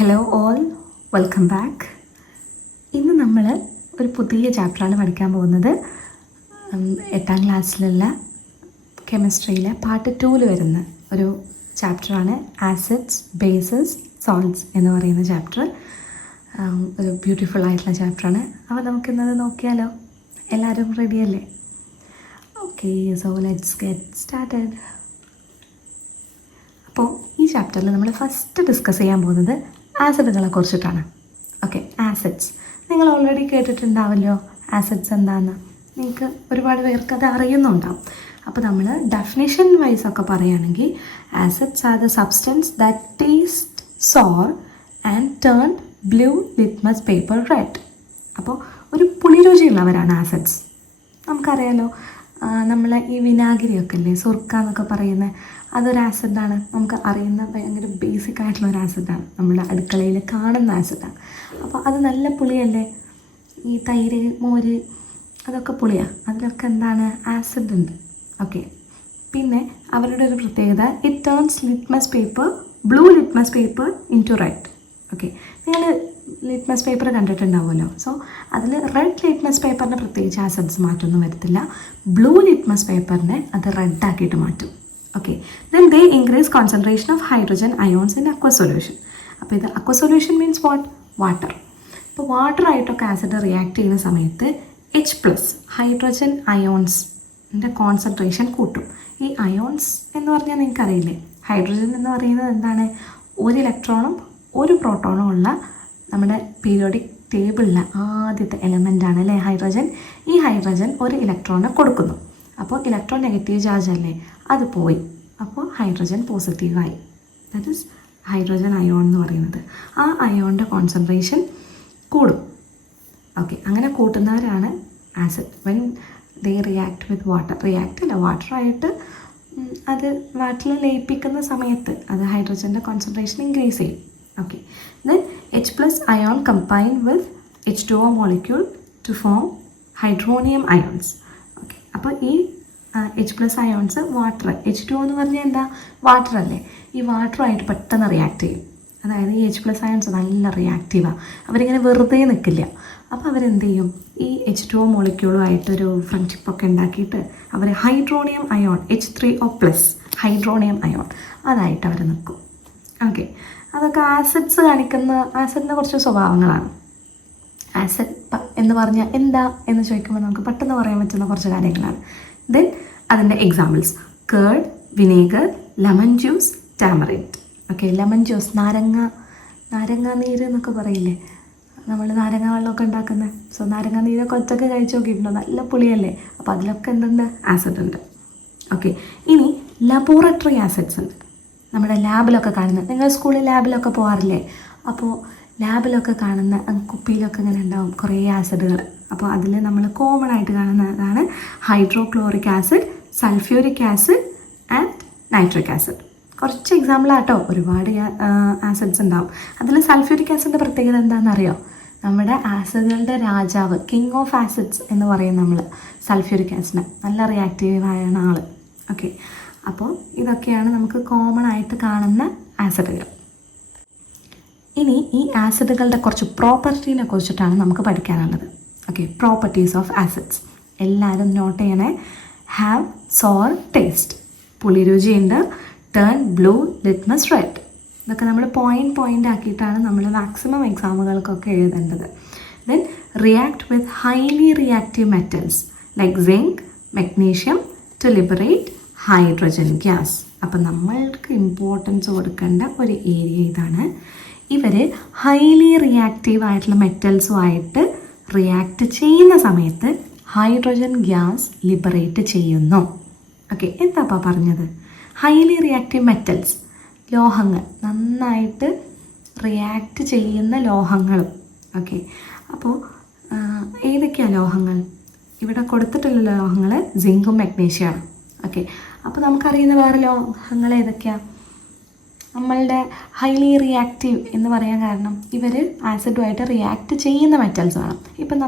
Hello all, welcome back. ഇന്ന് നമ്മൾ ഒരു പുതിയ ചാപ്റ്ററാണ് പഠിക്കാൻ പോകുന്നത്. 8ാം ക്ലാസ്സിലുള്ള കെമിസ്ട്രിയിലെ പാർട്ട് 2 വരുന്ന ഒരു ചാപ്റ്ററാണ് ആസിഡ്സ്, ബേസസ്, സോൾട്ട്സ് എന്ന് പറയുന്ന ചാപ്റ്റർ. ഒരു ബ്യൂട്ടിഫുൾ ആയിട്ടുള്ള ചാപ്റ്ററാണ്. അപ്പോൾ നമുക്കിന്നത് നോക്കിയാലോ? എല്ലാവരും റെഡിയല്ലേ? Okay, so let's get started. അപ്പോൾ ഈ ചാപ്റ്ററിൽ നമ്മൾ ഫസ്റ്റ് ഡിസ്കസ് ചെയ്യാൻ പോകുന്നത് ആസിഡുകളെ കുറിച്ചിട്ടാണ്. ഓക്കെ, ആസിഡ്സ് നിങ്ങൾ ഓൾറെഡി കേട്ടിട്ടുണ്ടാവല്ലോ. ആസിഡ്സ് എന്താണെന്ന് നിങ്ങൾക്ക് ഒരുപാട് പേർക്ക് അത് അറിയുന്നുണ്ടാവും. അപ്പോൾ നമ്മൾ ഡെഫിനിഷൻ വൈസ് ഒക്കെ പറയുകയാണെങ്കിൽ acids are the substance that taste sour and turn blue litmus paper red. അപ്പോൾ ഒരു പുളിരുചിയുള്ളവരാണ് ആസിഡ്സ്. നമുക്കറിയാലോ, നമ്മൾ ഈ വിനാഗിരിയൊക്കെ അല്ലേ, സുർക്ക എന്നൊക്കെ പറയുന്നത്, അതൊരു ആസിഡാണ്. നമുക്ക് അറിയുന്ന ഭയങ്കര ബേസിക് ആയിട്ടുള്ള ഒരു ആസിഡാണ്, നമ്മുടെ അടുക്കളയിൽ കാണുന്ന ആസിഡാണ്. അപ്പോൾ അത് നല്ല പുളിയല്ലേ. ഈ തൈര്, മോര്, അതൊക്കെ പുളിയാണ്. അതിലൊക്കെ എന്താണ്, ആസിഡ് ഉണ്ട്. ഓക്കെ, പിന്നെ അവരുടെ ഒരു പ്രത്യേകത, it turns litmus paper, blue litmus paper in to red. Okay, നിങ്ങൾ ലിറ്റ്മസ് പേപ്പർ കണ്ടിട്ടുണ്ടാവുമല്ലോ. സോ അതിൽ റെഡ് ലിറ്റ്മസ് പേപ്പറിന് പ്രത്യേകിച്ച് ആസിഡ്സ് മാറ്റമൊന്നും വരത്തില്ല. ബ്ലൂ ലിറ്റ്മസ് പേപ്പറിനെ അത് റെഡാക്കിയിട്ട് മാറ്റും. Okay, then they increase concentration of hydrogen ions in aqua solution. അപ്പോൾ ഇത് aqua solution means what? Water. ഇപ്പോൾ വാട്ടറായിട്ടൊക്കെ ആസിഡ് റിയാക്ട് ചെയ്യുന്ന സമയത്ത് H+ ഹൈഡ്രജൻ അയോൺസിൻ്റെ കോൺസെൻട്രേഷൻ കൂട്ടും. ഈ അയോൺസ് എന്ന് പറഞ്ഞാൽ നിങ്ങൾക്കറിയില്ലേ, ഹൈഡ്രജൻ എന്ന് പറയുന്നത് എന്താണ്? ഒരു ഇലക്ട്രോണും ഒരു പ്രോട്ടോണും ഉള്ള നമ്മുടെ പീരിയോഡിക് ടേബിളിലെ ആദ്യത്തെ എലമെൻ്റാണ് അല്ലേ ഹൈഡ്രജൻ. ഈ ഹൈഡ്രജൻ ഒരു ഇലക്ട്രോണിന് കൊടുക്കുന്നു. അപ്പോൾ ഇലക്ട്രോൺ നെഗറ്റീവ് ചാർജ് അല്ലേ, അത് പോയി. അപ്പോൾ ഹൈഡ്രജൻ പോസിറ്റീവായി. ദാറ്റ് ഈസ് ഹൈഡ്രജൻ അയോൺ എന്ന് പറയുന്നത്. ആ അയോണിൻ്റെ കോൺസെൻട്രേഷൻ കൂടും. ഓക്കെ, അങ്ങനെ കൂട്ടുന്നവരാണ് acid. When they react with water, react അല്ല, വാട്ടറായിട്ട് അത് വാട്ടറിൽ ലയിപ്പിക്കുന്ന സമയത്ത് അത് ഹൈഡ്രജൻ്റെ കോൺസെൻട്രേഷൻ ഇൻക്രീസ് ചെയ്യും. Okay, then H+ ion combine with H2O molecule to form hydronium ions. Okay, അപ്പോൾ ഈ H+ അയോൺസ് വാട്ടർ, H2O എന്ന് പറഞ്ഞാൽ എന്താ, വാട്ടർ അല്ലേ. ഈ വാട്ടറുമായിട്ട് പെട്ടെന്ന് റിയാക്ട് ചെയ്യും. അതായത് ഈ H+ അയോൺസ് നല്ല റിയാക്റ്റീവാണ്. അവരിങ്ങനെ വെറുതെ നിൽക്കില്ല. അപ്പോൾ അവരെന്ത് ചെയ്യും, ഈ H2O മോളിക്യൂളുമായിട്ടൊരു ഫ്രണ്ട്ഷിപ്പൊക്കെ ഉണ്ടാക്കിയിട്ട് അവർ hydronium ion H3O+ hydronium ion അതായിട്ട് അവർ നിൽക്കും. ഓക്കെ, അതൊക്കെ ആസിഡ്സ് കാണിക്കുന്ന ആസിഡിൻ്റെ കുറച്ച് സ്വഭാവങ്ങളാണ്. ആസിഡ് എന്ന് പറഞ്ഞാൽ എന്താ എന്ന് ചോദിക്കുമ്പോൾ നമുക്ക് പെട്ടെന്ന് പറയാൻ പറ്റുന്ന കുറച്ച് കാര്യങ്ങളാണ്. ദെൻ അതിൻ്റെ examples: curd, vinegar, lemon juice, tamarind. Okay, lemon juice, നാരങ്ങ നീര് എന്നൊക്കെ പറയില്ലേ, നമ്മൾ നാരങ്ങ വെള്ളമൊക്കെ ഉണ്ടാക്കുന്നത്. സോ നാരങ്ങ നീരൊക്കെ ഒറ്റക്ക് കഴിച്ച് നോക്കിയിട്ടുണ്ടോ? നല്ല പുളിയല്ലേ. അപ്പോൾ അതിലൊക്കെ എന്തുണ്ട്, ആസിഡ് ഉണ്ട്. ഓക്കെ, ഇനി ലബോറട്ടറി ആസിഡ്സ് ഉണ്ട്. നമ്മുടെ ലാബിലൊക്കെ കാണുന്ന, നിങ്ങൾ സ്കൂളിൽ ലാബിലൊക്കെ പോകാറില്ലേ? അപ്പോൾ ലാബിലൊക്കെ കാണുന്ന കുപ്പിയിലൊക്കെ ഇങ്ങനെ ഉണ്ടാവും കുറേ ആസിഡുകൾ. അപ്പോൾ അതിൽ നമ്മൾ കോമൺ ആയിട്ട് കാണുന്നതാണ് hydrochloric acid, sulphuric acid and nitric acid. കുറച്ച് എക്സാമ്പിളാട്ടോ, ഒരുപാട് ആസിഡ്സ് ഉണ്ടാവും. അതിൽ സൾഫ്യൂരിക് ആസിഡിൻ്റെ പ്രത്യേകത എന്താണെന്നറിയോ? നമ്മുടെ ആസിഡുകളുടെ രാജാവ്, കിങ് ഓഫ് ആസിഡ്സ് എന്ന് പറയും നമ്മൾ സൾഫ്യൂരിക് ആസിഡ്. നല്ല റിയാക്റ്റീവായാണ് ആൾ. ഓക്കെ, അപ്പോൾ ഇതൊക്കെയാണ് നമുക്ക് കോമൺ ആയിട്ട് കാണുന്ന ആസിഡുകൾ. ഇനി ഈ ആസിഡുകളുടെ കുറച്ച് പ്രോപ്പർട്ടീനെ കുറിച്ചിട്ടാണ് നമുക്ക് പഠിക്കാനുള്ളത്. ഓക്കെ, പ്രോപ്പർട്ടീസ് ഓഫ് ആസിഡ്സ് എല്ലാവരും നോട്ട് ചെയ്യണേ. ഹാവ് സോർ ടേസ്റ്റ്, പുളിരുചിയുണ്ട്. Turn blue litmus red. ഇതൊക്കെ നമ്മൾ പോയിൻ്റ് ആക്കിയിട്ടാണ് നമ്മൾ മാക്സിമം എക്സാമുകൾക്കൊക്കെ എഴുതേണ്ടത്. Then react with highly reactive metals like zinc, magnesium to liberate hydrogen gas. അപ്പം നമ്മൾക്ക് ഇമ്പോർട്ടൻസ് കൊടുക്കേണ്ട ഒരു ഏരിയ ഇതാണ്. ഇവർ ഹൈലി റിയാക്റ്റീവ് ആയിട്ടുള്ള മെറ്റൽസുമായിട്ട് റിയാക്ട് ചെയ്യുന്ന സമയത്ത് ഹൈഡ്രജൻ ഗ്യാസ് ലിബറേറ്റ് ചെയ്യുന്നു. ഓക്കെ, എന്താപ്പാ പറഞ്ഞത്? ഹൈലി റിയാക്റ്റീവ് മെറ്റൽസ്, ലോഹങ്ങൾ, നന്നായിട്ട് റിയാക്ട് ചെയ്യുന്ന ലോഹങ്ങളും. ഓക്കെ, അപ്പോൾ ഏതൊക്കെയാണ് ലോഹങ്ങൾ? ഇവിടെ കൊടുത്തിട്ടുള്ള ലോഹങ്ങൾ സിങ്കും മെഗ്നീഷ്യമാണ്. ഓക്കെ, അപ്പോൾ നമുക്കറിയുന്ന വേറെ ലോഹങ്ങൾ ഏതൊക്കെയാണ്? നമ്മളുടെ ഹൈലി റിയാക്റ്റീവ് എന്ന് പറയാൻ കാരണം ഇവർ ആസിഡുമായിട്ട് റിയാക്ട് ചെയ്യുന്ന മെറ്റൽസ് ആണ്. ഇപ്പം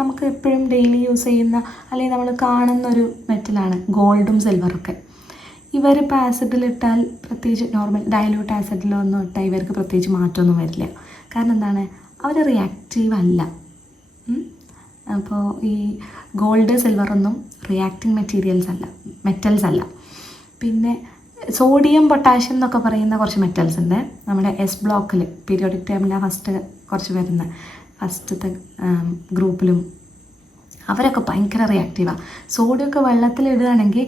നമുക്ക് എപ്പോഴും ഡെയിലി യൂസ് ചെയ്യുന്ന അല്ലെങ്കിൽ നമ്മൾ കാണുന്നൊരു മെറ്റലാണ് ഗോൾഡും സിൽവറൊക്കെ. ഇവരിപ്പോൾ ആസിഡിലിട്ടാൽ പ്രത്യേകിച്ച് നോർമൽ ഡയലൂട്ട് ആസിഡിലൊന്നും ഇട്ടാൽ ഇവർക്ക് പ്രത്യേകിച്ച് മാറ്റമൊന്നും വരില്ല. കാരണം എന്താണ്, അവർ റിയാക്റ്റീവ് അല്ല. അപ്പോൾ ഈ ഗോൾഡ് സിൽവറൊന്നും റിയാക്റ്റിംഗ് മെറ്റൽസ് അല്ല. പിന്നെ സോഡിയം പൊട്ടാഷ്യം എന്നൊക്കെ പറയുന്ന കുറച്ച് മെറ്റൽസ് ഉണ്ട് നമ്മുടെ എസ് ബ്ലോക്കിൽ, പീരിയോഡിക് ടേബിളിലെ കുറച്ച് വരുന്ന ഫസ്റ്റത്തെ ഗ്രൂപ്പിലും. അവരൊക്കെ ഭയങ്കര റിയാക്റ്റീവാണ്. സോഡിയമൊക്കെ വെള്ളത്തിലിടുകയാണെങ്കിൽ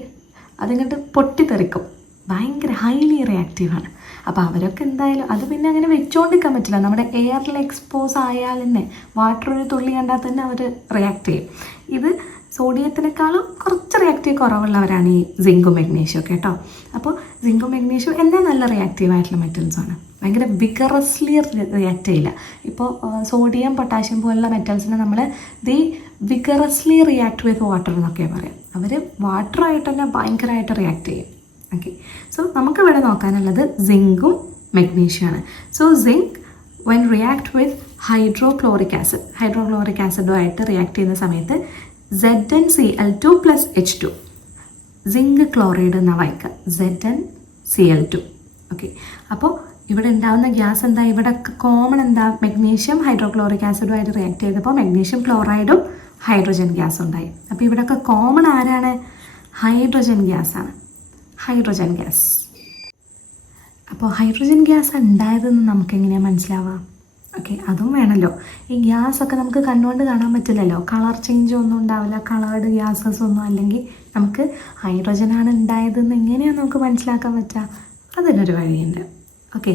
അതിങ്ങോട്ട് പൊട്ടിത്തെറിക്കും. ഭയങ്കര ഹൈലി റിയാക്റ്റീവാണ്. അപ്പോൾ അവരൊക്കെ എന്തായാലും അത് പിന്നെ അങ്ങനെ വെച്ചുകൊണ്ടിരിക്കാൻ പറ്റില്ല. നമ്മുടെ എയറിൽ എക്സ്പോസ് ആയാൽ തന്നെ വാട്ടർ ഒരു തുള്ളി കണ്ടാൽ തന്നെ അവർ റിയാക്ട് ചെയ്യും. ഇത് സോഡിയത്തിനേക്കാളും കുറച്ച് റിയാക്റ്റീവ് കുറവുള്ളവരാണ് ഈ സിങ്കും മെഗ്നീഷ്യം ഒക്കെ കേട്ടോ. അപ്പോൾ സിങ്കും മെഗ്നീഷ്യം എല്ലാം നല്ല റിയാക്റ്റീവായിട്ടുള്ള മെറ്റൽസാണ്. ഭയങ്കര വിഗറസ്ലി റിയാക്ട് ചെയ്യില്ല. ഇപ്പോൾ സോഡിയം പൊട്ടാഷ്യം പോലുള്ള മെറ്റൽസിനെ നമ്മൾ the vigorously react with water എന്നൊക്കെ പറയാം. അവർ വാട്ടറായിട്ട് തന്നെ ഭയങ്കരമായിട്ട് റിയാക്ട് ചെയ്യും. ഓക്കെ, സോ നമുക്കിവിടെ നോക്കാനുള്ളത് സിങ്കും മെഗ്നീഷ്യമാണ്. So zinc when react with hydrochloric ആസിഡുമായിട്ട് റിയാക്ട് ചെയ്യുന്ന സമയത്ത് ZnCl2 + H2 സിങ്ക് ക്ലോറൈഡ് എന്ന വായിക്കുക, ZnCl2. ഓക്കെ, അപ്പോൾ ഇവിടെ ഉണ്ടാകുന്ന ഗ്യാസ് എന്താ, ഇവിടെ കോമൺ എന്താ, മെഗ്നീഷ്യം ഹൈഡ്രോക്ലോറിക് ആസിഡുമായിട്ട് റിയാക്ട് ചെയ്തപ്പോൾ മെഗ്നീഷ്യം ക്ലോറൈഡും ഹൈഡ്രജൻ ഗ്യാസ് ഉണ്ടായി. അപ്പോൾ ഇവിടെയൊക്കെ കോമൺ ആരാണ്, ഹൈഡ്രജൻ ഗ്യാസാണ്. Hydrogen gas. അപ്പോൾ ഹൈഡ്രജൻ ഗ്യാസ് ഉണ്ടായതെന്ന് നമുക്കെങ്ങനെയാണ് മനസ്സിലാവുക? ഓക്കെ, അതും വേണമല്ലോ. ഈ ഗ്യാസൊക്കെ നമുക്ക് കണ്ണുകൊണ്ട് കാണാൻ പറ്റില്ലല്ലോ, കളർ ചേഞ്ച് ഒന്നും ഉണ്ടാവില്ല, കളേർഡ് ഗ്യാസസ് ഒന്നും. അല്ലെങ്കിൽ നമുക്ക് ഹൈഡ്രജനാണ് ഉണ്ടായതെന്ന് എങ്ങനെയാണ് നമുക്ക് മനസ്സിലാക്കാൻ പറ്റുക? അതിനൊരു വഴിയുണ്ട്. Okay,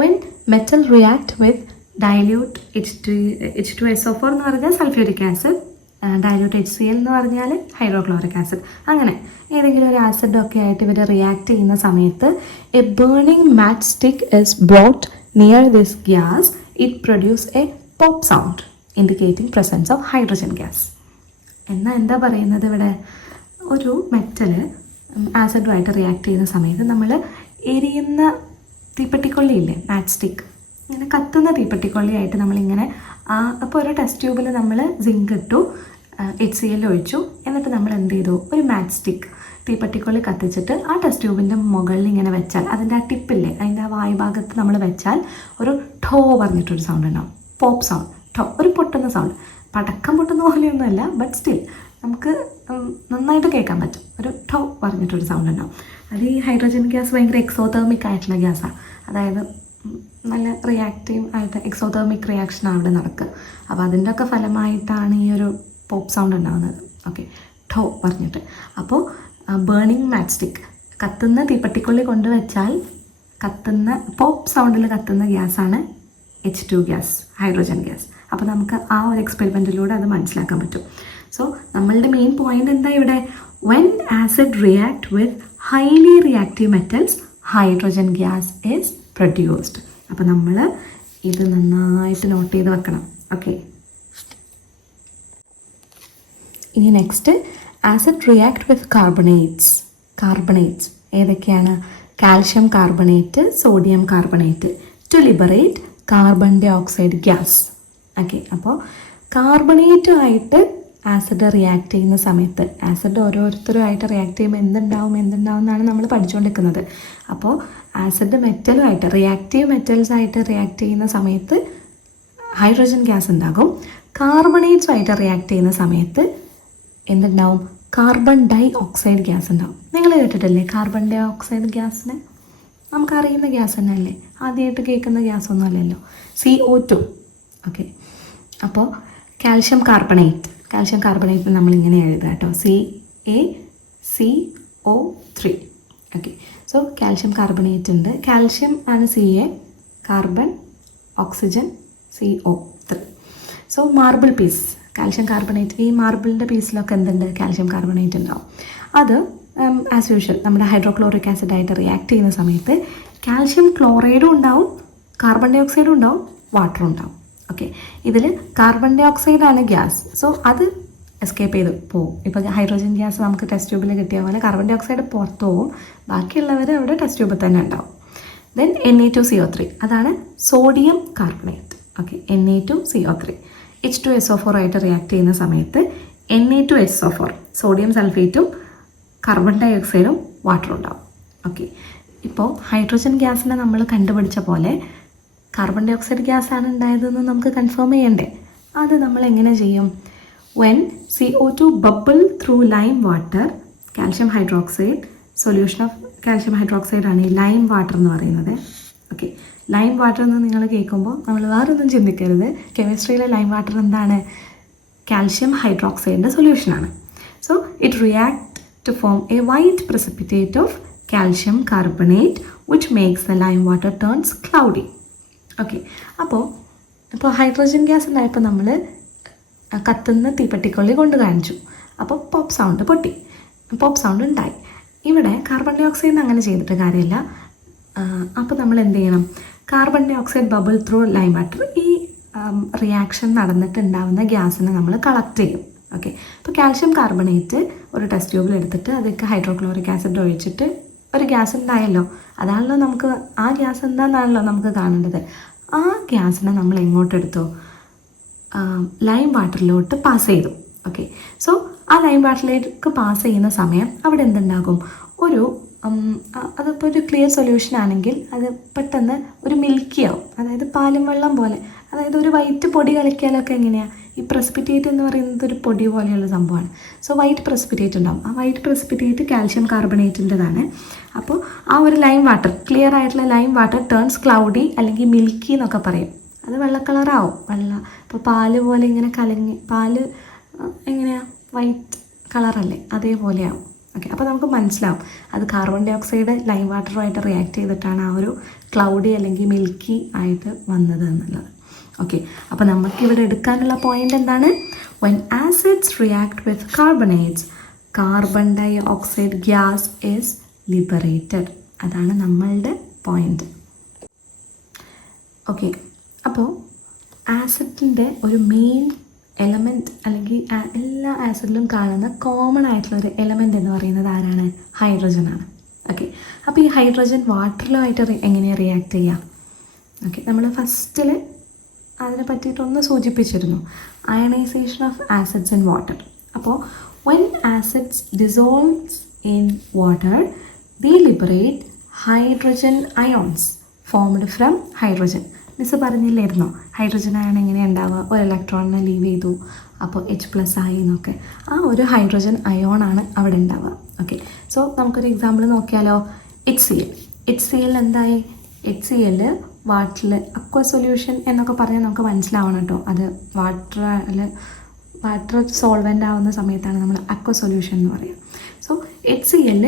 when metal react with dilute H2SO4 എന്ന് പറഞ്ഞാൽ സൾഫ്യൂരിക് ആസിഡ്, ഡൈല്യൂട്ട് HCl എന്ന് പറഞ്ഞാൽ ഹൈഡ്രോക്ലോറിക് ആസിഡ്. അങ്ങനെ ഏതെങ്കിലും ഒരു ആസിഡൊക്കെ ആയിട്ട് ഇവർ റിയാക്ട് ചെയ്യുന്ന സമയത്ത് a burning match stick is brought near this gas, it produce a pop sound indicating presence of hydrogen gas. എന്നാൽ എന്താ പറയുന്നത്, ഇവിടെ ഒരു മെറ്റൽ ആസിഡുമായിട്ട് റിയാക്ട് ചെയ്യുന്ന സമയത്ത് നമ്മൾ എരിയുന്ന തീപ്പെട്ടിക്കൊള്ളിയില്ലേ, മാച്ച് സ്റ്റിക്ക്, ഇങ്ങനെ കത്തുന്ന തീപ്പെട്ടിക്കൊള്ളിയായിട്ട് നമ്മളിങ്ങനെ അപ്പോൾ ഒരു ടെസ്റ്റ് ട്യൂബിൽ നമ്മൾ സിങ്ക് ഇട്ടു, HCl ഒഴിച്ചു, എന്നിട്ട് നമ്മൾ എന്ത് ചെയ്തു, ഒരു മാച്ച് സ്റ്റിക്ക് തീപ്പെട്ടിക്കൊള്ളി കത്തിച്ചിട്ട് ആ ടെസ്റ്റ് ട്യൂബിൻ്റെ മുകളിൽ ഇങ്ങനെ വെച്ചാൽ, അതിൻ്റെ ആ ടിപ്പില്ലേ, അതിൻ്റെ ആ വായുഭാഗത്ത് നമ്മൾ വെച്ചാൽ ഒരു ഠോ പറഞ്ഞിട്ടൊരു സൗണ്ട് ഉണ്ടാവും, പോപ്പ് സൗണ്ട്. ഠോ, ഒരു പൊട്ടുന്ന സൗണ്ട്, പടക്കം പൊട്ടുന്ന പോലെയൊന്നുമല്ല, ബട്ട് സ്റ്റിൽ നമുക്ക് നന്നായിട്ട് കേൾക്കാൻ പറ്റും. ഒരു ഠോ പറഞ്ഞിട്ടൊരു സൗണ്ട് ഉണ്ടാവും. അത് ഈ ഹൈഡ്രജൻ ഗ്യാസ് ഭയങ്കര എക്സോതെർമിക് ആയിട്ടുള്ള ഗ്യാസാണ്. അതായത് നല്ല റിയാക്റ്റീവ് ആയിട്ട് എക്സോതെർമിക് റിയാക്ഷനാണ് അവിടെ നടക്കുക. അപ്പോൾ അതിൻ്റെ ഒക്കെ ഫലമായിട്ടാണ് ഈ ഒരു പോപ്പ് സൗണ്ട് ഉണ്ടാകുന്നത്. ഓക്കെ, ഠോ പറഞ്ഞിട്ട്. അപ്പോൾ ബേണിംഗ് മാച്ച് സ്റ്റിക്ക്, കത്തുന്ന തീപ്പെട്ടിക്കൊള്ളി കൊണ്ടുവച്ചാൽ കത്തുന്ന പോപ്പ് സൗണ്ടിൽ കത്തുന്ന ഗ്യാസാണ് H2 ഗ്യാസ്, ഹൈഡ്രജൻ ഗ്യാസ്. അപ്പോൾ നമുക്ക് ആ ഒരു എക്സ്പെരിമെൻറ്റിലൂടെ അത് മനസ്സിലാക്കാൻ പറ്റും. സോ നമ്മളുടെ മെയിൻ പോയിന്റ് എന്താ ഇവിടെ, when acid react with highly reactive metals hydrogen gas is produced. അപ്പോൾ നമ്മൾ ഇത് നന്നായിട്ട് നോട്ട് ചെയ്ത് വെക്കണം. ഓക്കെ, ഇനി next acid react with carbonates ഏതൊക്കെയാണ്, calcium carbonate, sodium carbonate, to liberate carbon dioxide gas. Okay, അപ്പോൾ കാർബണേറ്റുമായിട്ട് ആസിഡ് റിയാക്ട് ചെയ്യുന്ന സമയത്ത്, ആസിഡ് ഓരോരുത്തരുമായിട്ട് റിയാക്ട് ചെയ്യുമ്പോൾ എന്തുണ്ടാവും എന്നാണ് നമ്മൾ പഠിച്ചുകൊണ്ടിരിക്കുന്നത്. അപ്പോൾ ആസിഡ് മെറ്റലുമായിട്ട്, റിയാക്റ്റീവ് മെറ്റൽസായിട്ട് റിയാക്ട് ചെയ്യുന്ന സമയത്ത് ഹൈഡ്രജൻ ഗ്യാസ് ഉണ്ടാകും. കാർബണേറ്റ്സുമായിട്ട് റിയാക്ട് ചെയ്യുന്ന സമയത്ത് എന്തുണ്ടാവും, കാർബൺ ഡൈ ഓക്സൈഡ് ഗ്യാസ് ഉണ്ടാവും. നിങ്ങൾ കേട്ടിട്ടില്ലേ കാർബൺ ഡൈ ഓക്സൈഡ് ഗ്യാസിനെ? നമുക്കറിയുന്ന ഗ്യാസ് തന്നെ അല്ലേ, ആദ്യമായിട്ട് കേൾക്കുന്ന ഗ്യാസ് ഒന്നും അല്ലല്ലോ, CO2. ഓക്കെ, അപ്പോൾ കാൽഷ്യം കാർബണേറ്റ് നമ്മളിങ്ങനെ എഴുതുക കേട്ടോ, CaCO3. Okay, so calcium carbonate ഉണ്ട്, കാൽഷ്യം ആണ് Ca, carbon, oxygen CO3. So marble piece, calcium carbonate, ഈ മാർബിളിൻ്റെ പീസിലൊക്കെ എന്തുണ്ട്, കാൽഷ്യം കാർബണേറ്റ് ഉണ്ടാവും. അത് ആസ് യൂഷ്വൽ നമ്മുടെ ഹൈഡ്രോക്ലോറിക് ആസിഡായിട്ട് റിയാക്ട് ചെയ്യുന്ന സമയത്ത് കാൽഷ്യം ക്ലോറൈഡും ഉണ്ടാവും, കാർബൺ ഡൈ ഓക്സൈഡും ഉണ്ടാവും, വാട്ടറും ഉണ്ടാവും. ഓക്കെ, ഇതിൽ കാർബൺ ഡൈ ഓക്സൈഡാണ് ഗ്യാസ്, സോ അത് എസ്കേപ്പ് ചെയ്ത് പോവും. ഇപ്പോൾ ഹൈഡ്രജൻ ഗ്യാസ് നമുക്ക് ടെസ്റ്റ് ട്യൂബിൽ കിട്ടിയ പോലെ കാർബൺ ഡൈ ഓക്സൈഡ് പുറത്ത് പോവും, ബാക്കിയുള്ളവർ അവിടെ ടെസ്റ്റ് ട്യൂബിൽ തന്നെ ഉണ്ടാവും. ദെൻ Na2CO3, അതാണ് sodium carbonate. Okay, Na2CO3 H2SO4 ആയിട്ട് റിയാക്ട് ചെയ്യുന്ന സമയത്ത് Na2SO4, സോഡിയം സൾഫേറ്റും കാർബൺ ഡൈ ഓക്സൈഡും വാട്ടറും ഉണ്ടാവും. ഓക്കെ, ഇപ്പോൾ ഹൈഡ്രജൻ ഗ്യാസിനെ നമ്മൾ കണ്ടുപിടിച്ച പോലെ കാർബൺ ഡൈ ഓക്സൈഡ് ഗ്യാസാണ് ഉണ്ടായതെന്ന് നമുക്ക് കൺഫേം ചെയ്യണ്ടേ? അത് നമ്മൾ എങ്ങനെ ചെയ്യും? When CO2 bubble through lime water, calcium hydroxide, solution of calcium hydroxide ആണ് ഈ ലൈം വാട്ടർ എന്ന് പറയുന്നത്. ഓക്കെ, ലൈം വാട്ടർ എന്ന് നിങ്ങൾ കേൾക്കുമ്പോൾ നമ്മൾ വേറൊന്നും ചിന്തിക്കരുത്. കെമിസ്ട്രിയിലെ ലൈം വാട്ടർ എന്താണ്? കാൽഷ്യം ഹൈഡ്രോക്സൈഡിൻ്റെ സൊല്യൂഷനാണ്. So it react to form a white precipitate of calcium carbonate which makes the lime water turns cloudy. Okay, അപ്പോൾ ഹൈഡ്രജൻ ഗ്യാസ് ഉണ്ടായപ്പോൾ നമ്മൾ കത്തുന്ന തീപ്പെട്ടിക്കൊള്ളി കൊണ്ട് കാണിച്ചു. അപ്പോൾ പോപ്പ് സൗണ്ട് ഉണ്ടായി. ഇവിടെ കാർബൺ ഡൈ ഓക്സൈഡിന് അങ്ങനെ ചെയ്തിട്ട് കാര്യമില്ല. അപ്പോൾ നമ്മൾ എന്ത് ചെയ്യണം? Carbon dioxide bubble through lime water, ഈ റിയാക്ഷൻ നടന്നിട്ടുണ്ടാവുന്ന ഗ്യാസിനെ നമ്മൾ കളക്ട് ചെയ്യും. ഓക്കെ, അപ്പോൾ കാൽഷ്യം കാർബണേറ്റ് ഒരു ടെസ്റ്റ് ട്യൂബിൽ എടുത്തിട്ട് അതൊക്കെ ഹൈഡ്രോക്ലോറിക് ആസിഡ് ഒഴിച്ചിട്ട് ഒരു ഗ്യാസ് ഉണ്ടായല്ലോ. അതാണല്ലോ നമുക്ക്, ആ ഗ്യാസ് എന്താണെന്നാണല്ലോ നമുക്ക് കാണേണ്ടത്. ആ ഗ്യാസിനെ നമ്മൾ എങ്ങോട്ടെടുത്തു? ലൈം വാട്ടറിലോട്ട് പാസ് ചെയ്തു. ഓക്കെ, സോ ആ ലൈം വാട്ടറിലേക്ക് പാസ് ചെയ്യുന്ന സമയം അവിടെ എന്തുണ്ടാകും? അതിപ്പോൾ ഒരു ക്ലിയർ സൊല്യൂഷൻ ആണെങ്കിൽ അത് പെട്ടെന്ന് ഒരു മിൽക്കി ആവും, അതായത് പാലും വെള്ളം പോലെ. അതായത് ഒരു വൈറ്റ് പൊടി കളിക്കാലൊക്കെ എങ്ങനെയാണ്? ഈ പ്രസിപ്പിറ്റേറ്റ് എന്ന് പറയുന്നത് ഒരു പൊടി പോലെയുള്ള സംഭവമാണ്. സോ വൈറ്റ് പ്രസിപ്പിറ്റേറ്റ് ഉണ്ടാവും. ആ വൈറ്റ് പ്രസിപ്പിറ്റേറ്റ് കാൽഷ്യം കാർബണേറ്റിൻ്റെതാണ്. അപ്പോൾ ആ ഒരു ലൈം വാട്ടർ, ക്ലിയർ ആയിട്ടുള്ള ലൈം വാട്ടർ ടേൺസ് ക്ലൗഡി അല്ലെങ്കിൽ മിൽക്കി എന്നൊക്കെ പറയും. അത് വെള്ള കളറാവും. ഇപ്പോൾ പാല് പോലെ ഇങ്ങനെ കലങ്ങി, പാല് എങ്ങനെയാണ്? വൈറ്റ് കളറല്ലേ, അതേപോലെയാവും. ഓക്കെ, അപ്പോൾ നമുക്ക് മനസ്സിലാവും അത് കാർബൺ ഡൈ ഓക്സൈഡ് ലൈം വാട്ടറുമായിട്ട് റിയാക്ട് ചെയ്തിട്ടാണ് ആ ഒരു ക്ലൗഡി അല്ലെങ്കിൽ മിൽക്കി ആയിട്ട് വന്നത് എന്നുള്ളത്. ഓക്കെ, അപ്പോൾ നമുക്കിവിടെ എടുക്കാനുള്ള പോയിന്റ് എന്താണ്? When acids react with carbonates, carbon dioxide gas is liberated. അതാണ് നമ്മളുടെ പോയിന്റ്. ഓക്കെ, അപ്പോൾ ആസിഡിൻ്റെ ഒരു മെയിൻ എലമെൻറ്റ് അല്ലെങ്കിൽ എല്ലാ ആസിഡിലും കാണുന്ന കോമൺ ആയിട്ടുള്ള ഒരു എലമെൻറ്റ് എന്ന് പറയുന്നത് ആരാണ്? ഹൈഡ്രജനാണ്. ഓക്കെ, അപ്പോൾ ഈ ഹൈഡ്രജൻ വാട്ടറിലുമായിട്ട് എങ്ങനെയാണ് റിയാക്ട് ചെയ്യുക? ഓക്കെ, നമ്മൾ ഫസ്റ്റിൽ അതിനെ പറ്റിയിട്ടൊന്ന് സൂചിപ്പിച്ചിരുന്നു, ionisation of acids in water. അപ്പോൾ when acids dissolves in water they liberate hydrogen ions formed from hydrogen. Miss പറഞ്ഞില്ലായിരുന്നോ ഹൈഡ്രജൻ അയൺ എങ്ങനെയാണ് ഉണ്ടാവുക? ഒരു ഇലക്ട്രോണിനെ ലീവ് ചെയ്തു, അപ്പോൾ H+ ആയി എന്നൊക്കെ. ആ ഒരു ഹൈഡ്രജൻ അയോണാണ് അവിടെ ഉണ്ടാവുക. ഓക്കെ, സോ നമുക്കൊരു എക്സാമ്പിൾ നോക്കിയാലോ? HCl എന്തായി? HCl വാട്ടറിൽ അക്വ സൊല്യൂഷൻ എന്നൊക്കെ പറഞ്ഞാൽ നമുക്ക് മനസ്സിലാവണം കേട്ടോ. അത് വാട്ടർ സോൾവെൻ്റ് ആവുന്ന സമയത്താണ് നമ്മൾ അക്വ സൊല്യൂഷൻ എന്ന് പറയുക. സോ HCl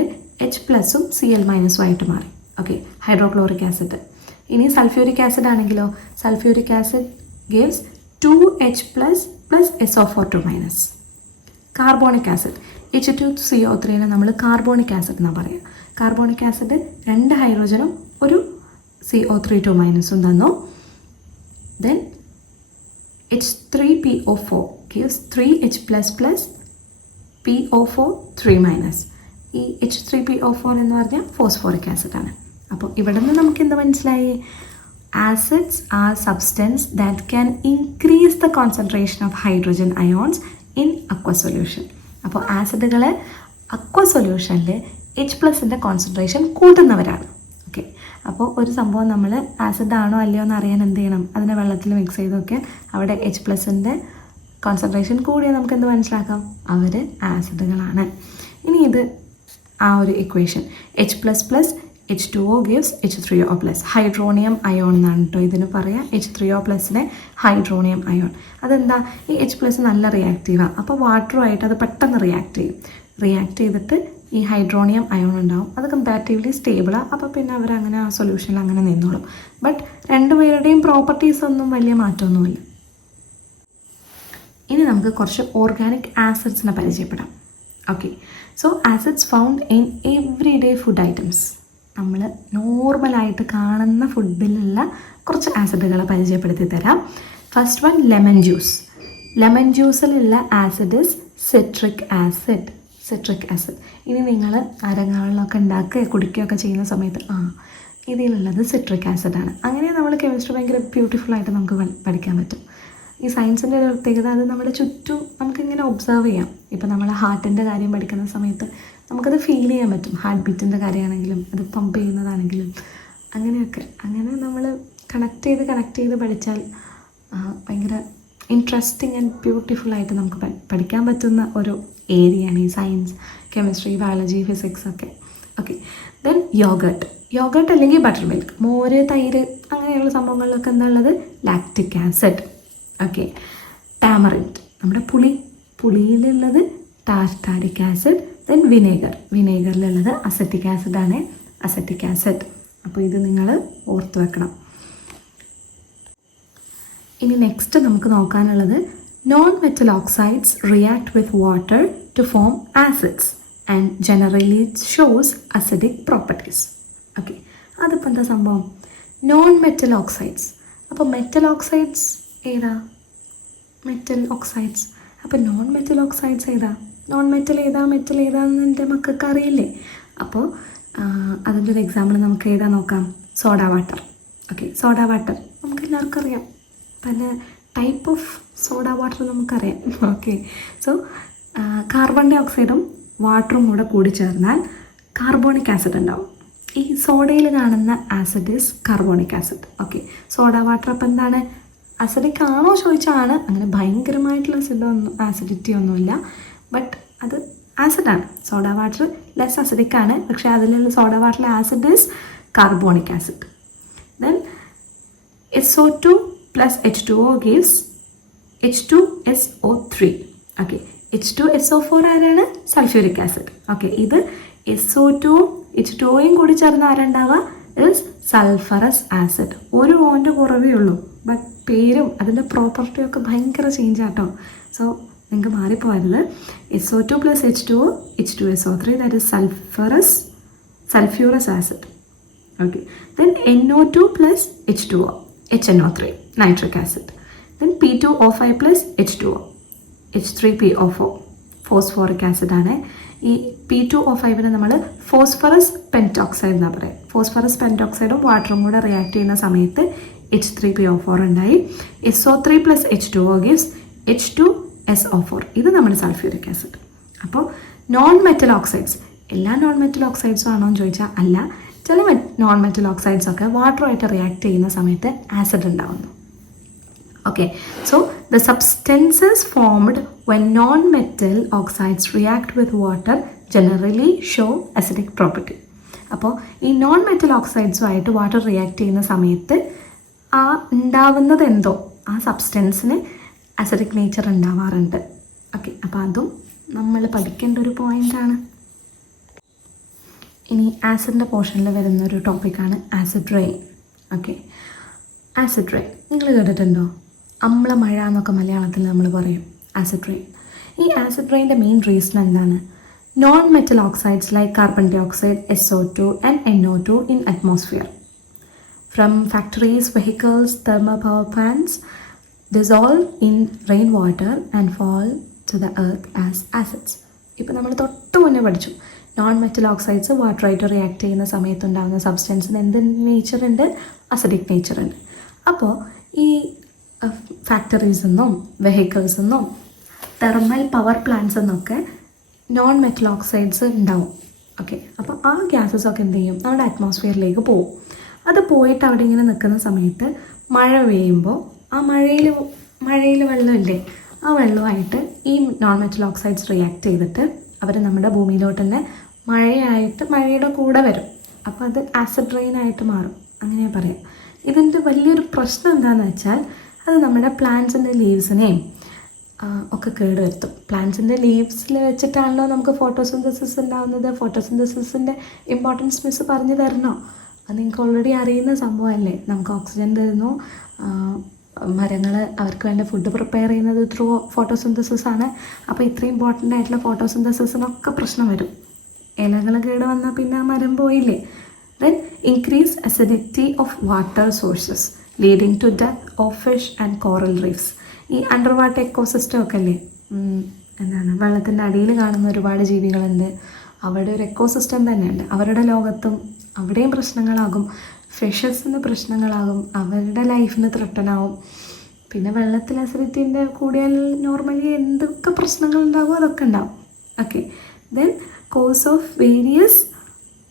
H+ഉം Cl- ആയിട്ട് മാറി. Okay, hydrochloric acid. ഇനി സൾഫ്യൂരിക് ആസിഡ് ആണെങ്കിലോ? Sulphuric acid gives 2H+ + SO4 -. Carbonic acid H2CO3 നമ്മൾ കാർബോണിക് ആസിഡ് എന്നാണ് പറയുക. കാർബോണിക് ആസിഡ് 2 ഹൈഡ്രോജനും ഒരു CO3 തന്നു. Then H3PO4 gives 3H++ PO4 3-. ഈ H3PO4 എന്ന് പറഞ്ഞാൽ ഫോസ്ഫോറിക് ആസിഡാണ്. അപ്പോൾ ഇവിടെ നിന്ന് നമുക്ക് എന്ത് മനസ്സിലായി? Acids are substance that can increase the concentration of hydrogen ions in aqua solution. അപ്പോൾ ആസിഡുകൾ അക്വ സൊല്യൂഷനിൽ H+ൻ്റെ കോൺസെൻട്രേഷൻ കൂട്ടുന്നവരാണ്. ഓക്കെ, അപ്പോൾ ഒരു സംഭവം നമ്മൾ ആസിഡ് ആണോ അല്ലയോ എന്ന് അറിയാൻ എന്ത് ചെയ്യണം? അതിനെ വെള്ളത്തിൽ മിക്സ് ചെയ്ത് നോക്കിയാൽ അവിടെ H+ൻ്റെ കോൺസെൻട്രേഷൻ കൂടിയാൽ നമുക്ക് എന്ത് മനസ്സിലാക്കാം? അവർ ആസിഡുകളാണ്. ഇനി ഇത് ആ ഒരു equation H++ H2O gives H3O+. Hydronium ion എന്നാണ് കേട്ടോ ഇതിന് പറയുക. H3O+നെ ഹൈഡ്രോണിയം അയോൺ. അതെന്താ? ഈ H+ നല്ല റിയാക്റ്റീവാണ്. അപ്പോൾ വാട്ടറുമായിട്ട് അത് പെട്ടെന്ന് റിയാക്ട് ചെയ്തിട്ട് ഈ ഹൈഡ്രോണിയം അയോൺ ഉണ്ടാവും. അത് കമ്പാരിറ്റീവ്ലി സ്റ്റേബിളാണ്. അപ്പോൾ പിന്നെ അവരങ്ങനെ ആ സൊല്യൂഷനിൽ അങ്ങനെ നിന്നോളും. ബട്ട് രണ്ടുപേരുടെയും പ്രോപ്പർട്ടീസ് ഒന്നും വലിയ മാറ്റമൊന്നുമില്ല. ഇനി നമുക്ക് കുറച്ച് ഓർഗാനിക് ആസിഡ്സിനെ പരിചയപ്പെടാം. Okay, so acids found in everyday food items. നമ്മൾ നോർമലായിട്ട് കാണുന്ന ഫുഡിലുള്ള കുറച്ച് ആസിഡുകളെ പരിചയപ്പെടുത്തി തരാം. First one lemon juice. Lemon ജ്യൂസിലുള്ള ആസിഡ് ഇസ് സിട്രിക് ആസിഡ്. ഇനി നിങ്ങൾ അരങ്ങാളിലൊക്കെ കുടിക്കുകയൊക്കെ ചെയ്യുന്ന സമയത്ത് ഇതിലുള്ളത് സിട്രിക് ആസിഡാണ്. അങ്ങനെ നമ്മൾ കെമിസ്ട്രി ഭയങ്കര ബ്യൂട്ടിഫുള്ളായിട്ട് നമുക്ക് പഠിക്കാൻ പറ്റും. ഈ സയൻസിൻ്റെ ഒരു പ്രത്യേകത അത് നമ്മുടെ ചുറ്റും നമുക്കിങ്ങനെ ഒബ്സർവ് ചെയ്യാം. ഇപ്പോൾ നമ്മൾ ഹാർട്ടിൻ്റെ കാര്യം പഠിക്കുന്ന സമയത്ത് നമുക്കത് ഫീൽ ചെയ്യാൻ പറ്റും. ഹാർട്ട് ബീറ്റിൻ്റെ കാര്യമാണെങ്കിലും അത് പമ്പ് ചെയ്യുന്നതാണെങ്കിലും അങ്ങനെയൊക്കെ. അങ്ങനെ നമ്മൾ കണക്ട് ചെയ്ത് പഠിച്ചാൽ ഭയങ്കര ഇൻട്രസ്റ്റിംഗ് ആൻഡ് ബ്യൂട്ടിഫുള്ളായിട്ട് നമുക്ക് പഠിക്കാൻ പറ്റുന്ന ഒരു ഏരിയയാണ് ഈ സയൻസ്, കെമിസ്ട്രി, ബയോളജി, ഫിസിക്സ് ഒക്കെ. ഓക്കെ, ദെൻ യോഗട്ട് അല്ലെങ്കിൽ ബട്ടർ മിൽക്ക്, മോര്, തൈര് അങ്ങനെയുള്ള സംഭവങ്ങളിലൊക്കെ എന്താ ഉള്ളത്? Lactic acid. ഓക്കെ, ടാമറിൻഡ് നമ്മുടെ പുളിയിലുള്ളത് ടാർട്ടാരിക് ആസിഡ്. ദെൻ വിനേഗറിലുള്ളത് അസറ്റിക് ആസിഡാണ്, അസറ്റിക് ആസിഡ്. അപ്പോൾ ഇത് നിങ്ങൾ ഓർത്ത് വെക്കണം. ഇനി നെക്സ്റ്റ് നമുക്ക് നോക്കാനുള്ളത് non metal oxides react with water to form acids and generally shows acidic properties. Okay, അതിപ്പോൾ എന്താ സംഭവം? Non metal oxides. അപ്പോൾ മെറ്റൽ ഓക്സൈഡ്സ് ഏതാ? Metal oxides. അപ്പോൾ നോൺ മെറ്റൽ ഓക്സൈഡ്സ് ഏതാ? നോൺ മെറ്റൽ ഏതാണെന്ന് എൻ്റെ മക്കൾക്ക് അറിയില്ലേ? അപ്പോൾ അതിൻ്റെ ഒരു എക്സാമ്പിൾ നമുക്ക് ഏതാ നോക്കാം? Soda water. Okay, soda water നമുക്ക് എല്ലാവർക്കും അറിയാം. പല ടൈപ്പ് ഓഫ് സോഡ വാട്ടർ നമുക്കറിയാം. ഓക്കെ, സോ കാർബൺ ഡൈ ഓക്സൈഡും വാട്ടറും കൂടി ചേർന്നാൽ കാർബോണിക് ആസിഡ് ഉണ്ടാവും. ഈ സോഡയിൽ കാണുന്ന acid is carbonic acid. Okay, soda water അപ്പം എന്താണ്? അസിഡിക് ആണോ ചോദിച്ചാണ്. അങ്ങനെ ഭയങ്കരമായിട്ടുള്ള ആസിഡിറ്റി ഒന്നുമില്ല, ബട്ട് അത് ആസിഡാണ്. സോഡ വാട്ടർ ലെസ് അസിഡിക് ആണ്, പക്ഷേ അതിലുള്ള സോഡ വാട്ടറിലെ acid is carbonic acid. Then SO2 plus H2O gives H2SO3. Okay, H2SO4 ആരാണ്? Sulphuric acid. ഓക്കെ, ഇത് SO2 H2Oയും കൂടി ചേർന്ന് ആരുണ്ടാവുക? Is sulphurous acid. ഒരു ഓൻ്റെ കുറവേ ഉള്ളൂ, ബട്ട് പേരും അതിൻ്റെ പ്രോപ്പർട്ടിയും ഒക്കെ ഭയങ്കര ചേഞ്ച് ആട്ടോ. സോ നിങ്ങൾക്ക് മാറിപ്പോയത് SO2 plus H2O, H2SO3, that is sulphurous acid. Okay, then NO2 plus H2O, HNO3, nitric acid. Then P2O5 plus H2O, H3PO4, phosphoric acid ആണ്. ഈ P2O5നെ നമ്മൾ ഫോസ്ഫറസ് പെൻറ്റോക്സൈഡ് എന്നാണ് പറയുക. ഫോസ്ഫറസ് പെൻറ്റോക്സൈഡും വാട്ടറും കൂടെ റിയാക്ട് ചെയ്യുന്ന സമയത്ത് H3PO4 ഉണ്ടായി. SO3 plus H2O gives H2SO4. ഇത് നമ്മുടെ സൾഫ്യൂരിക് ആസിഡ്. അപ്പോൾ നോൺ മെറ്റൽ ഓക്സൈഡ്സ്, എല്ലാ നോൺ മെറ്റൽ ഓക്സൈഡ്സും ആണോ എന്ന് ചോദിച്ചാൽ അല്ല. ചില നോൺ മെറ്റൽ ഓക്സൈഡ്സ് ഒക്കെ വാട്ടറുമായിട്ട് റിയാക്ട് ചെയ്യുന്ന സമയത്ത് ആസിഡ് ഉണ്ടാവുന്നു. Okay, so the substances formed when non metal oxides react with water generally show acidic property. അപ്പോൾ ഈ നോൺ മെറ്റൽ ഓക്സൈഡ്സുമായിട്ട് വാട്ടർ റിയാക്ട് ചെയ്യുന്ന സമയത്ത് ആ ഉണ്ടാവുന്നത് എന്തോ ആ സബ്സ്റ്റൻസിന് അസിഡിക് നേച്ചർ ഉണ്ടാവാറുണ്ട്. ഓക്കെ, അപ്പോൾ അതും നമ്മൾ പഠിക്കേണ്ട ഒരു പോയിൻ്റാണ്. ഇനി ആസിഡിൻ്റെ പോർഷനിൽ വരുന്നൊരു ടോപ്പിക്കാണ് acid rain. Okay, acid rain നിങ്ങൾ കേട്ടിട്ടുണ്ടോ? അമ്ലമഴ എന്നൊക്കെ മലയാളത്തിൽ നമ്മൾ പറയും ആസിഡ് റെയിൻ. ഈ ആസിഡ് റെയിൻ്റെ മെയിൻ റീസൺ എന്താണ്? Non metal oxides like carbon dioxide, SO2 and NO2 in atmosphere from factories, vehicles, thermal power plants dissolve in rainwater and fall to the earth as acids. ഇപ്പോൾ നമ്മൾ തൊട്ട് മുന്നേ പഠിച്ചു, non metal oxides വാട്ടറായിട്ട് react ചെയ്യുന്ന സമയത്തുണ്ടാകുന്ന സബ്സ്റ്റൻസിന് എന്ത് നേച്ചറുണ്ട്? Acidic നേച്ചറുണ്ട്. അപ്പോൾ ഈ ഫാക്ടറീസെന്നും വെഹിക്കിൾസെന്നും thermal power plants എന്നൊക്കെ നോൺ മെറ്റൽ ഓക്സൈഡ്സ് ഉണ്ടാവും. ഓക്കെ, അപ്പോൾ ആ ഗ്യാസസ് ഒക്കെ എന്ത് ചെയ്യും? നമ്മുടെ അറ്റ്മോസ്ഫിയറിലേക്ക് പോകും. അത് പോയിട്ട് അവിടെ ഇങ്ങനെ നിൽക്കുന്ന സമയത്ത് മഴ പെയ്യുമ്പോൾ ആ മഴയിൽ വെള്ളമില്ലേ, ആ വെള്ളമായിട്ട് ഈ നോൺ മെറ്റൽ ഓക്സൈഡ്സ് റിയാക്ട് ചെയ്തിട്ട് അവർ നമ്മുടെ ഭൂമിയിലോട്ട് തന്നെ മഴയുടെ കൂടെ വരും. അപ്പോൾ അത് ആസിഡ് റെയിൻ ആയിട്ട് മാറും, അങ്ങനെ പറയാം. ഇതിൻ്റെ വലിയൊരു പ്രശ്നം എന്താണെന്ന് വെച്ചാൽ അത് നമ്മുടെ പ്ലാന്റ്സിൻ്റെ ലീവ്സിനെയും ഒക്കെ കേടുവരുത്തും. പ്ലാന്റ്സിൻ്റെ ലീവ്സിൽ വെച്ചിട്ടാണല്ലോ നമുക്ക് ഫോട്ടോസിന്തസിസ് ഉണ്ടാകുന്നത്. ഫോട്ടോസിന്തസിസിൻ്റെ ഇമ്പോർട്ടൻസ് മിസ് പറഞ്ഞു തരണോ? അത് നിങ്ങൾക്ക് ഓൾറെഡി അറിയുന്ന സംഭവമല്ലേ. നമുക്ക് ഓക്സിജൻ തരുന്നു, മരങ്ങൾ അവർക്ക് വേണ്ട ഫുഡ് പ്രിപ്പയർ ചെയ്യുന്നത് ത്രൂ ഫോട്ടോസിന്തസിസ് ആണ്. അപ്പോൾ ഇത്രയും ഇമ്പോർട്ടൻ്റ് ആയിട്ടുള്ള ഫോട്ടോസിന്തസിസിനൊക്കെ പ്രശ്നം വരും. ഇലകൾ കേട് വന്നാൽ പിന്നെ ആ മരം പോയില്ലേ. Then increase acidity of water sources leading to death of fish and coral reefs. ഈ അണ്ടർ വാട്ടർ എക്കോസിസ്റ്റം ഒക്കെ അല്ലേ, എന്താണ് വെള്ളത്തിൻ്റെ അടിയിൽ കാണുന്ന ഒരുപാട് ജീവികളുണ്ട്. അവിടെ ഒരു എക്കോസിസ്റ്റം തന്നെയുണ്ട്. അവരുടെ ലോകത്തും അവിടെയും പ്രശ്നങ്ങളാകും. ഫിഷസിന് പ്രശ്നങ്ങളാകും, അവരുടെ ലൈഫിന് ത്രട്ടനാവും. പിന്നെ വെള്ളത്തിൽ അസിഡിറ്റിൻ്റെ കൂടിയാൽ നോർമലി എന്തൊക്കെ പ്രശ്നങ്ങളുണ്ടാകും അതൊക്കെ ഉണ്ടാവും. Okay, then cause of various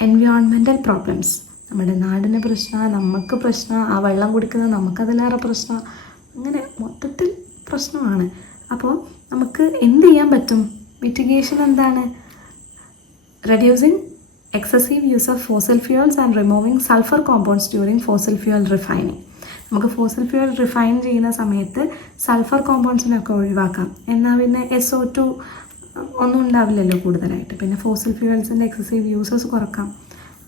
environmental problems. നമ്മുടെ നാടിന് പ്രശ്നം, നമുക്ക് പ്രശ്നം, ആ വെള്ളം കുടിക്കുന്നത് നമുക്കതിലേറെ പ്രശ്നം, അങ്ങനെ മൊത്തത്തിൽ പ്രശ്നമാണ്. അപ്പോൾ നമുക്ക് എന്ത് ചെയ്യാൻ പറ്റും? മിറ്റിഗേഷൻ എന്താണ്? Reducing excessive use of fossil fuels and removing sulphur compounds during fossil fuel refining. നമുക്ക് ഫോസിൽ ഫ്യൂവൽ റിഫൈൻ ചെയ്യുന്ന സമയത്ത് സൾഫർ കോമ്പൗണ്ട്സിനൊക്കെ ഒഴിവാക്കാം. എന്നാൽ പിന്നെ SO2 ഒന്നും ഉണ്ടാവില്ലല്ലോ കൂടുതലായിട്ട്. പിന്നെ ഫോസിൽ ഫ്യൂവൽസിൻ്റെ എക്സസീവ് യൂസസ് കുറക്കാം.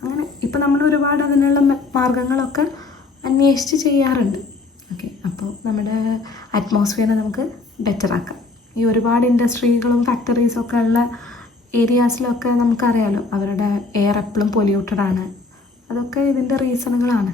അങ്ങനെ ഇപ്പോൾ നമ്മൾ ഒരുപാട് അതിനുള്ള മാർഗങ്ങളൊക്കെ അന്വേഷിച്ച് ചെയ്യാറുണ്ട്. ഓക്കെ, അപ്പോൾ നമ്മുടെ അറ്റ്മോസ്ഫിയറിനെ നമുക്ക് ബെറ്റർ ആക്കാം. ഈ ഒരുപാട് ഇൻഡസ്ട്രികളും ഫാക്ടറീസും ഒക്കെ ഉള്ള ഏരിയാസിലൊക്കെ നമുക്കറിയാലോ അവരുടെ എയർ എപ്പോഴും പൊല്യൂട്ടഡ് ആണ്. അതൊക്കെ ഇതിൻ്റെ റീസണുകളാണ്.